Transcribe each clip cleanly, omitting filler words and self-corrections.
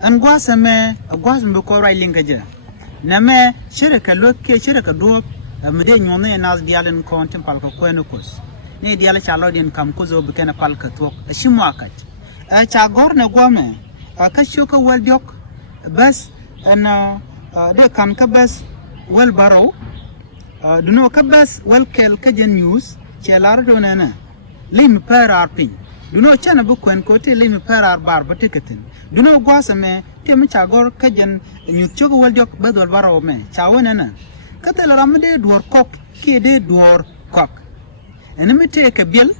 an gwasame gwasame ko rai linkaje na me shirka lokke shirka do mede nyone nas dialen kontin palka kwenokos ne diala chalodin kam kuzo bukena palka tok shimakat cha gorne gome ka shoka waldok bas ana de kan ka bas wal baro duno ka bas wal kel ka jen news chelar do nana lim parar pin duno chana bukwen ko te lim parar bar batiketin duno gwasame te mi chagor ka jen nyut choga waldok badol baro me chawona na katel ramde dwor kok ke de dwor kok enemi te ka bil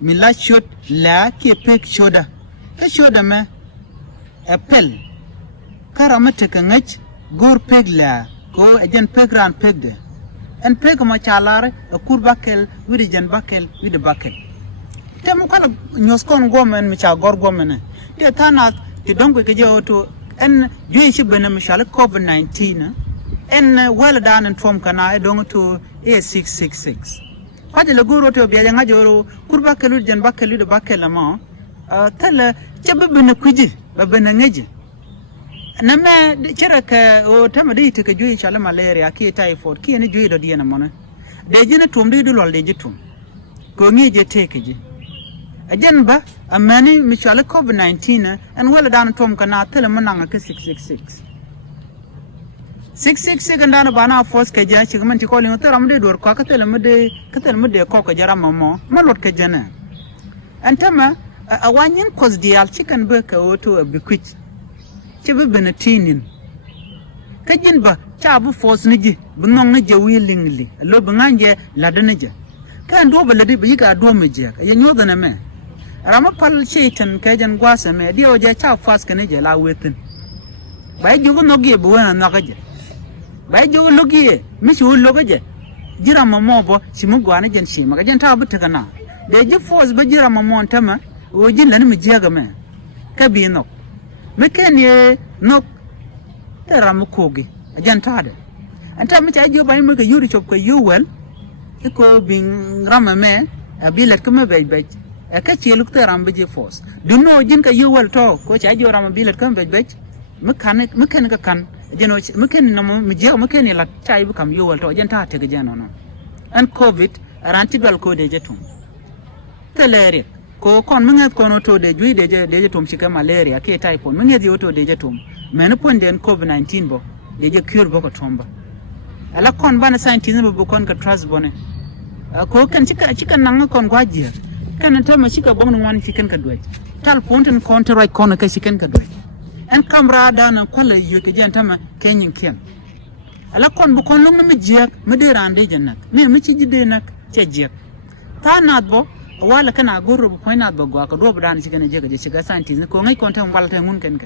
mi la shot la ke pek shoda ka shoda me apel karamate ka ngach gor peg la ko ajen peg ran peg de en peg ma chalare kur bakel widi jen bakel widi bakel te mo kala nyos kon gomen mi cha gor gomen te tanat ti dongo ke joto en juin shi bena mi shala covid-19 en wala dan en tom kana dongo to A666 fade le goro to biya nga joro kur bakel widi jen bakel widi bakel ma tala chabe bena kuji babena ngaji nama ceraka o tama de te ka joyi chala malaria ki typhoid ki ne joyi do diena mona de jina tum de lol de jitum ko ngi je te ke ji ajen ba amani mi chala covid-19 and wala dan tom kana tele mananga ke 666 gandana bana force ke ja chigman ti ko le tera mde dor ko ka tele mde ko ko jara mamo malot ke jana antama awanyin kos dial chicken be ka oto bikwit chebe benatinin kajin ba chabu force niji bunong na je willingly lo banganje ladanaje kan do balade bi ga do meje ya nyoda na me rama pal shaitan kajan gwasa me dio je cha fast kan je la wetin bai jugo nogi bu wana nagaje bai jugo logi mi shi logaje jira mamo bo simu gwana jen shi magajen ta bu takana de je force ba jira mamo tama o jin lan mi je ga me kabino mekene nok teram kogi ajantade anta mi chajo bay mo ke yuri chop ko yuwel ko bin ramame abilet ko me bay ka chelu teram be force duno jin ka yuwel to ko chajo ram bilet ko bay mekane ka kan jeno mekene no mi je mekene la chai bu kam yuwel to ajanta te ga jeno no an covid rantibal ko de jetum telere ko kon menget kono to de jui de tum chika malaria ke typhoid menget yo to de jetum men pon den covid-19 bo de je cure bo ko tomba ala kon bana scientist bo kon ka trust bone ko kan chika nang kon gwaje kan ta ma chika bong wan chicken ka dwaj tal ponten kon to right kon ka chicken ka dwaj en kamra dana kola yo ke jan tama kenyin ken ala kon bo kon lung mi je me de rande jannak me mi ci jide nak ce je ta nat bo wala kana goro bu point ba gwa ka do bu dan sigana je ga shiga scientist ko ngai kon tan wala tan mun kan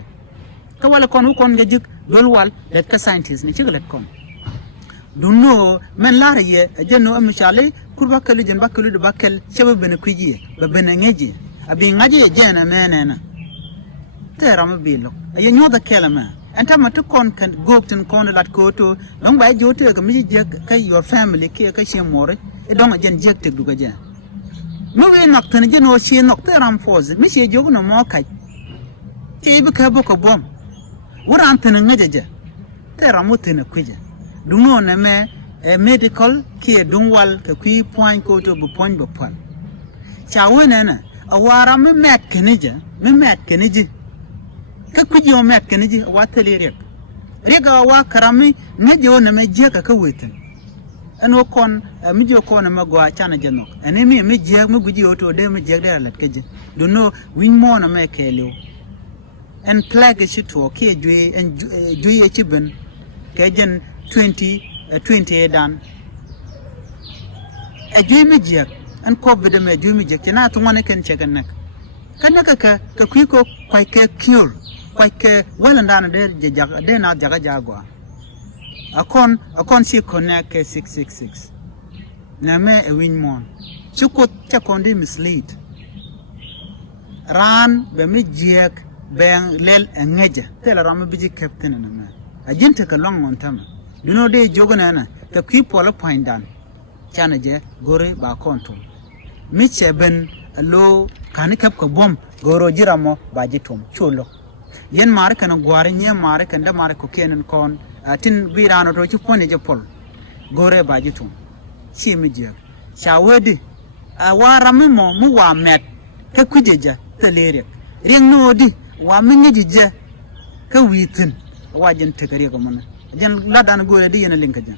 ka wala kon ga jik dol wal let ka scientist ne cigalet kon dunno men lariye jenno am shale kurba kali jen bakelu de bakel chebe bene kujiye ba bene ngeji abi ngaji jena menena teram bilo ay nyoda kelama anta matu kon kan goktin kon lat ko to don ba jote ga mi je ka your family ke ka shemore e don jen jek te duga jen no we nok tan je no she nok teram foz mi she jogu no mo kai ti bi ka boko bom wuran tan ngaje teram mutene kuje dunno na me medical ke dunwal ka kui point ko to bu point bu pon chawena na awara me met kenije ka kuje o met kenije watale rega wa karami ngaje wona me je ka wetin ano kon mi jo kon ma gwa chana jenok ene mi je mi guji oto de mi je de lat keje dunno win mo na me kelo en plague shi to ke jwe en jwe chiben kejen 20 dan a jwe mi je an ko bede me jwe mi je na to ngone ken chegan nak kanaka ka kui ko kwai ke cure kwai ke wala ndana de jaga de na jaga jagwa akon si connect 666 na me a win mon chukot cha kondi mislead ran be mi jek ben lel engeja tela ram biji captain na me ajinte ka long on tama duno de jogona na ka kui polo point dan chana je gore ba kontum mi cheben lo kan kap ko bom goro jiramo ba jitum chulo yen mare kan gware nye mare kan da mare ko kenen kon tin birano to ci pone je pol gore ba jitu ci mi je shawedi wara mi mo mu wa met ka kujeja telere ring no di wa mi ngi je ka witin wajin tegare ga mun jen ladan gore di yen linka jen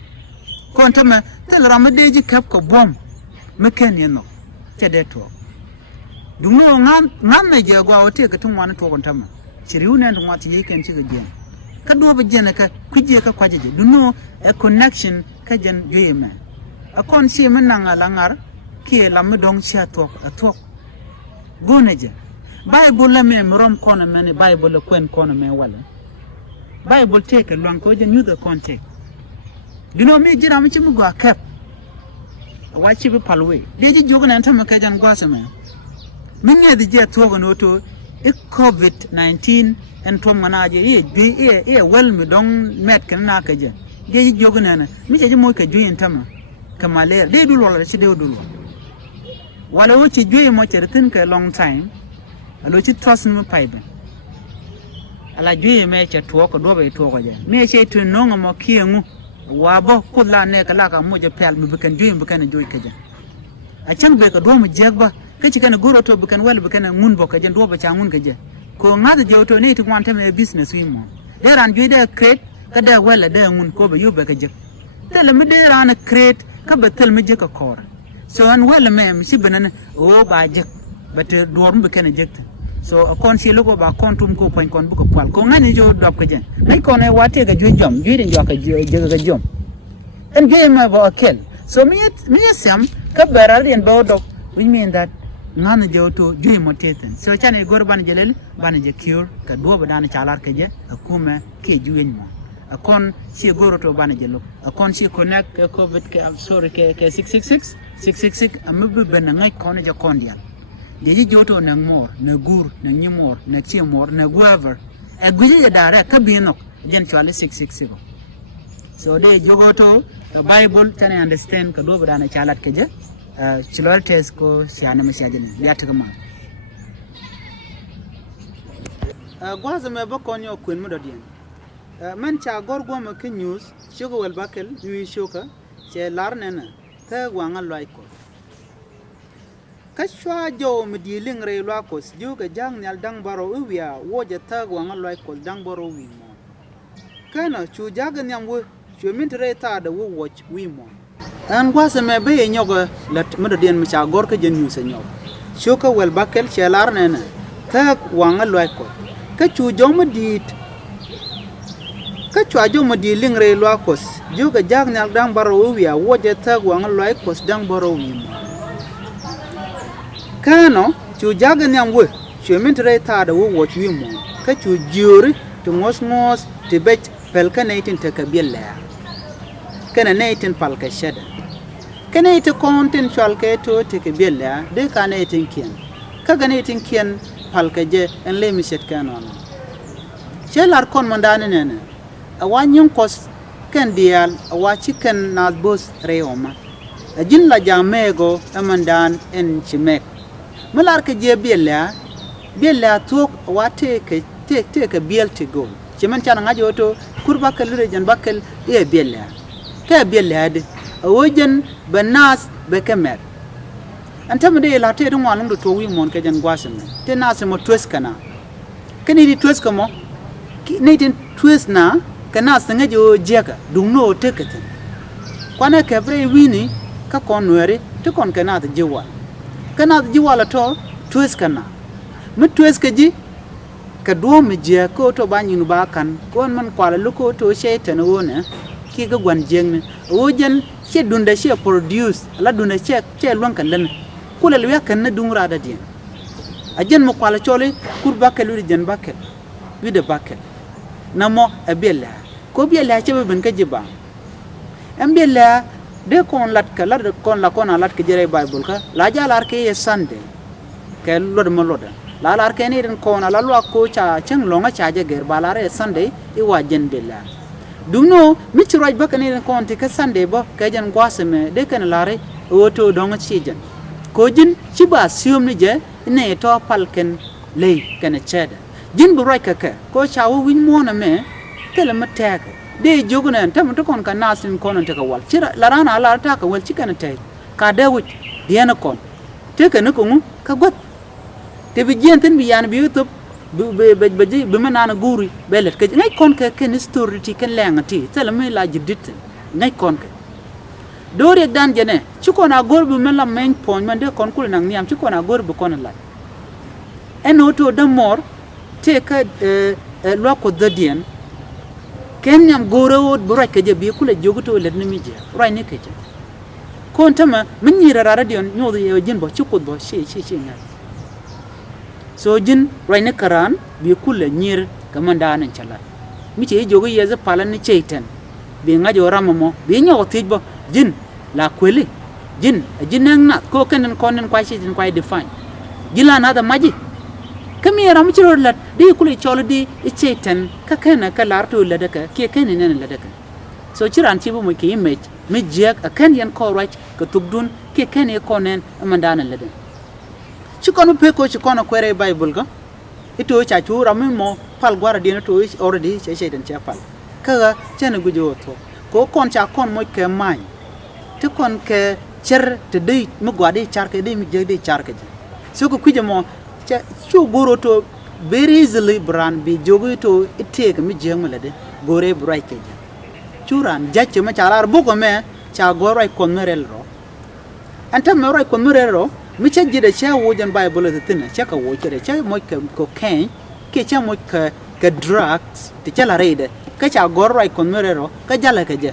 kon tama tel ramadeji kap ko bom meken yeno cede to dungo ngan me je gwa wote ka tun wani to kon tama chiriune ndo ngati yeken ci ga jen ka do ba jen ka kuje ka kwaje je dunno a connection ka jen yeme a kon si men nanga langar ki la me dong sia to a to goneje bible la me rom kono men bible kwen kono me wala bible take a long ko je new the context dunno me jira mi ci mu gwa kap wachi bi palwe deji jogo nan tam ka jan gwasa me min ne di je to gono to COVID-19 en tom manaje e wel mi don met kan na ka je deji jogo nan mi je mo ka joyin tam ka malaria de dul wala ci de dul wala wo ci joyi mo ci retin ka long time alo ci trust mi paibe ala joyi me ci to ko do be to ko je me ci to no mo kiengu wabo kula ne kala ka moja pel mi bukan joyi bukan joyi kaja a can be ka do mu jegba kaci kana goro to bukan wel bukan ngun bo kaja do ba cha ngun kaja ko ngada je to ne to wanta me business wi mo de ran joyi de create ka de wel de ngun ko be yobe kaja tel mi de ran create ka be tel mi je ka kor so an wel me mi si banan o ba je but do mu bukan jekta so kon si logo ba kontum ko point kon bu ko pal ko ngani jo dop kaja nay ko ne wate ga joyi jom joyi de jo ka je jom and game about kill. So me sam kabarar in bodo, which mean that none jo to dream motaten. So chane gorban jelel, banage cure, ka do badana chalar kaje, a kuma ke juin mo. A con si goro to banajelo, a con si connect a COVID, I'm sorry, K 666, a mubu benangai conaja condian. The joto nang more, nagur, nangimor, nachiamor, naguever, a guilla dara, cabinok, eventually 660. So they jogoto the Bible can understand ka do bana chalat keje chilol test ko siana mesiajeni yatakama gwaza me bakonyo kun mudodien man cha gorgo ma ke news shogo wel bakel wi shoka che larnena ta gwanga loiko kashwa jo medi lingre loakos juga jang nyal dang baro uwia woje ta gwanga loiko dang baro wi mo kana chu jagan yamwo She meant to retard the watch we more. And was a maybe a yoga let Medodian Micha Gorka Genus and yog. Shoka well buckle shall arnena. Tag wanga loiko. Kachu joma did. Kachu joma di lingre loakos. Juga jagnal dang barovia, watch a tag wanga loikos dang barovim. Kano, chu jagan wood. She meant to retard the watch we more. Kachu jury to mos to bet pelcanating take a bill. Kana naitin palka shada kana ita kontin chalke to take billa de kana itin kien kaga naitin kien palka je en le miset kanon chelar kon mandane nene awanyum kos kan dial awachi kan nazbos reoma ajin la jamego amandan en chimek malar ka je billa tok wate ke take bill to go chiman chan ngajo to kurba kalure jan bakal e billa ka bielad awojen banas bekemer antam de la te dum walum do to wi mon ka jan gwasem te nas mo twes kana kani di twes kamo ni tin twes na kana sanga jo jeka dum no teketen kwana kebre wini ka konwere te kon kana de jiwala to twes kana mu twes ka ji ka do mi je ko to banyu ba kan kon man kwala luko to shaytan wona ki ga gwan jeng wojen she dunda she produce la dunda che lon kan lan kula liya kan na dungra da din ajen mo kwala chole kur bakel wi jen bakel wi de bakel namo abella ko biella che ben ka jiba ambella de kon lat ka la kon la kon lat ke jere bible ka la jalar ke ye sunday ke lod mo loda la lar ke ni den kon la lo ko cha cheng longa cha je ger balare sunday I wa jen bella Duno, Mitch right back and conti ka Sunday bo kajan gwaseme de kan lare woto dong chijan. Kojin chiba assume je ne to palken lay kan cheda. jin bu roi ka ko chawo win mo na me tele ma tek de joguna tam to kon ka nasin kon ta ka wal chira larana ala ta ka wal chikana tay ka da wut diana kon te ka ne ko ka got te bi jenten bi yan bi youtube bi manana guri belet ka ngay kon ka ken story ti ken lenga ti tele me la jidit ngay kon ka dore dan jene chikona gor bi men la men pon man de kon kul nang niam chikona gor bi kon la en auto de mor te ka lo ko dodien ken nyam gore wod burai ke je bi kula joguto le nimi je rai ne ke je kon tama min yira radio nyodo ye jin bo chukut bo shi nga so jin rai ne karan bi kula nyir kamanda nan chala mi ce jogo ye za palan ni cheiten bi ngajo ramamo bi nyawo tijbo jin la kweli jin nang ko ken kon kwa shi jin kwa define jila na da maji kami ram chiro lat di kuli cholo di cheiten ka kana ka larto ladaka ke ken nen ladaka so chiran chibu mo ke image mi jek a ken yan ko right ka tugdun ke ken e konen amandana ladan chikono pe ko chikono kwere bible ga ito cha chu ram mo pal gwara di to already cheiten cha pal ka chene gujo to ko kon cha kon mo ke mai te kon ke cher te dei mo gwade char ke dei mi je dei char ke so ko kuje mo cha chu goro to very easily brand bi jogo to iteke mi jengmale gore brai ke churan jache ma chalar bugo me cha goro kon merel ro anta me ro kon merel ro mi cha jide cha wojan bible te tin cha ka wo chere cha mo ko ken ke cha mo ka drugs te cha la reide ka cha goro kon merel ro ka jala ke je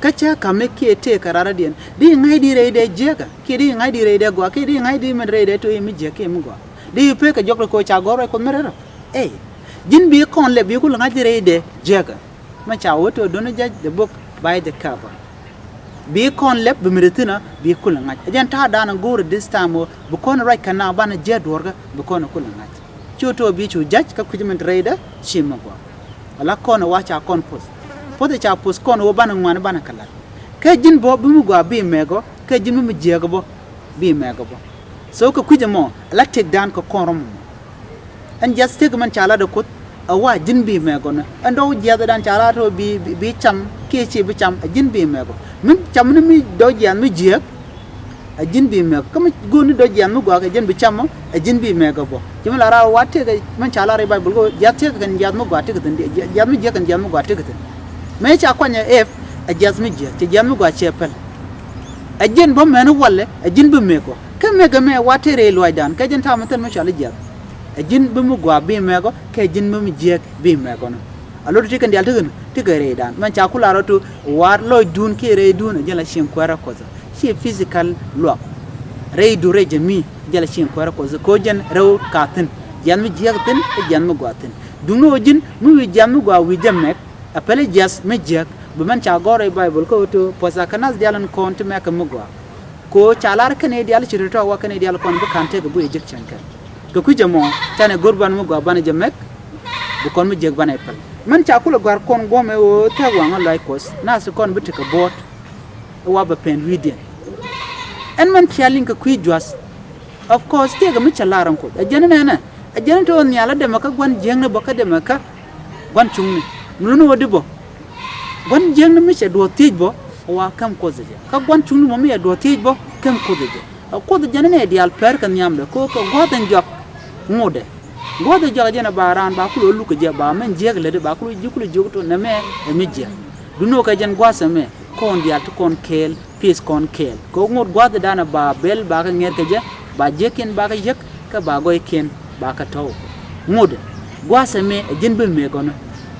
ka cha ka me ke te karara dien di ngai di reide jega ke di ngai di reide go ke di ngai di men reide to mi je ke mu go di pe ka joklo ko cha goro ko merero jin bi kon le bi ko ngai di reide jega ma cha woto dono jaj the book by the cover bi kon le bi meritina bi ko ngai ajan ta dana goro this time bu kon right kana bana je dorga bu kon ko ngai choto bi chu jaj ka kujimen reide shima go ala kon wa cha kon pos pote cha pos kon wo bana ngwan bana kala ka jin bo bi mu gwa bi mego ka jin mu jega bo bi mego bo so ko kuje mo la take down ko korom and just take man chala da kut awa jin bi mego na ando jeda dan chala to bi cham ke chi bi cham jin bi mego min cham ni mi do jan mi jeg a jin bi mego kam go ni do jan mu gwa ka jin bi cham a jin bi mego bo jim la ra wate ga man chala re bible go ya te kan jan mu gwa te kan jan mi je kan jan mu gwa te kan me cha kwanya f a jas mi je te jan mu gwa chepel a jin bo men walle a jin bi mego ka mega me wate re loy dan ka jin ta matan ma chala je a jin bi mu gwa bi mego ka jin mi je bi mego no alo ti kan dal tugun ti ga re dan man cha kula ro to war loy dun ke re dun jala shin kwara ko za shi physical lo re du re jami jala shin kwara ko za ko jen rew katin jan mi je tin jan mi gwa tin duno jin mu wi jam mi gwa wi jamek a pele jas mi je bu man cha gore bible ko to posa kanas dalan kon to mek mi gwa ko chalar kane dial chirito wa kane dial kon bu kante go bu ejek chanka ko ku jamo tane gorban mu gwa bana jamek bu kon mu jeg bana pel man cha kula gar kon gome o te wa ngala kos na su kon bu tika bot wa ba pen widien en man chaling ko ku jwas of course te ga mu chalaran ko a jana to nyala de maka gwan jeng na baka de maka gwan chungni nunu wodi bo gwan jeng na mi che do tijbo wa kam ko zeje ka gwan chungni mo mi do tijbo kam ko zeje ko de jana ne dial per kan nyamle ko goden jok ngode gode jok jana baran ba ku lu ko je ba men jeg le de ba ku jikulu jogto na me e mi je duno ka jan gwasa me kon dial to kon kel pis kon kel ko ngod gode dana ba bel ba ka nger ke je ba jeken ba ka jek ka ba goy ken ba ka taw ngode gwasa me e jin be me gono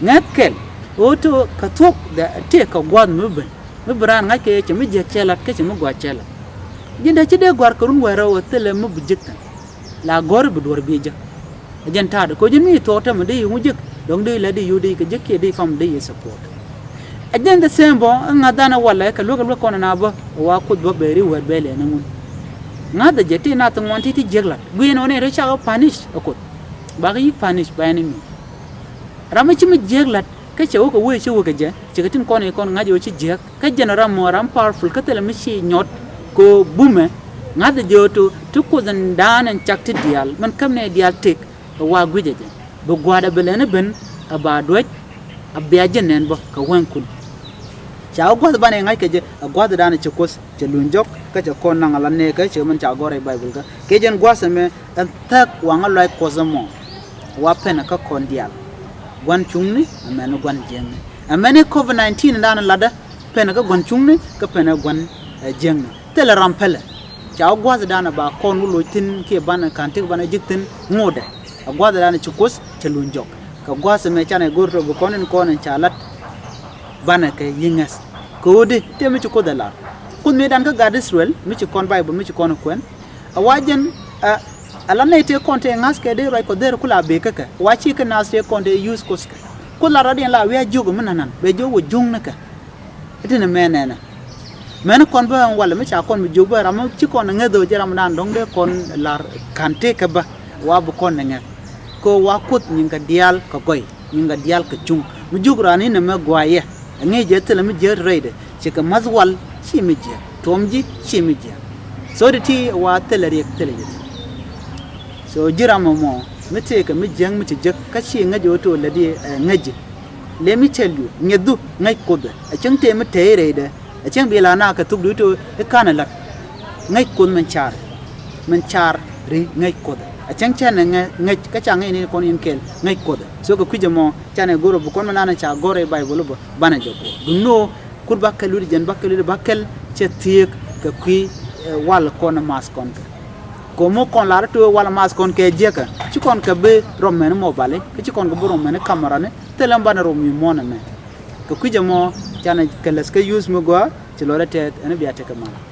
ngat kel oto ka tok da te ka gwad me ben me bran ngake che mi je chela ke che mo gwa chela jinda che de gwar kurun wara o tele mo bujikta la gor bu dor bi je jen ta ko jin mi to ta me de yu jik dong de la de yu de ke jekke de fam de support ajen de sembo ngadana wala ka lo ko na ba wa ku do beri wer bele na ngun ngada jeti na to wanti ti jegla guino ne re cha punish ko ba ga yi punish ba ni mi rama ci mi jegla ka ce ko we ci wo ga je ci gatin ko ne kon ngaji wo ci jeg ka general mo ram powerful ka tele mi ci nyot ko bume ngada joto to ko zan danan chakti dial man kam ne dial tek wa guje je bu gwada belene ben aba doj abiaje nen bo ka wankun cha gwada bane ngai ke je gwada dana che kos che lunjok ka che kon nang ala ne ka che man cha gore bible ka ke jen gwasa me an tak wanga loy kozamo wa pena ka kon dial gwan chungni amene gwan jeng amene covid-19 dana lada pena ka gwan chungni ka pena gwan jeng tele rampele cha gwada dana ba kon lo tin ke bana kantik bana jiktin ngode gwada dana che kos che lunjok ka gwasa me chane gorto bu konen konen chalat bana ke yingas ko de te mi ko dala kun me dan ka gadisrel mi ci kon bible mi ci kon kwen a wajen ala ne te kon te ngas ke de ray ko der kula be ka wa ci ka nas te kon de use ko ska kula radien la we jogo menanan be jogo jung na ka etene menena men kon ba wala mi cha kon mi jogo ram ci kon ngado jaram dan dong de kon lar kante ka ba wa bu kon nga ko wa kut nyinga dial ka goy nyinga dial ka chung mi jugrani ne ma gwaye ngi je tele mi je reide ci ka mazwal ci mi je tomji ci mi je so de ti wa tele rek tele je so jira mo mi te ka mi jeng mi ci je ka ci ngaji woto le di ngaji le mi telu ngedu ngai koda a ceng te mi te reide a ceng bi la na ka tugdu to e kana lat ngai kon man char ri ngai koda a ceng chane ngai ka chang ni kon in kel ngai koda so ko kujamo chane goro bu kon manana cha gore bible bo bana jogo dunno kur bakkalu jen bakkalu bakkal che tiek ka kui wal kon mas kon ko mo kon la to wal mas kon ke jeka ci kon ka be romen mo bale ci kon ko bo romen camera ne telam bana rom mi mona me ko kujamo chane keles ka use mo go ci lolate ene biate ka mala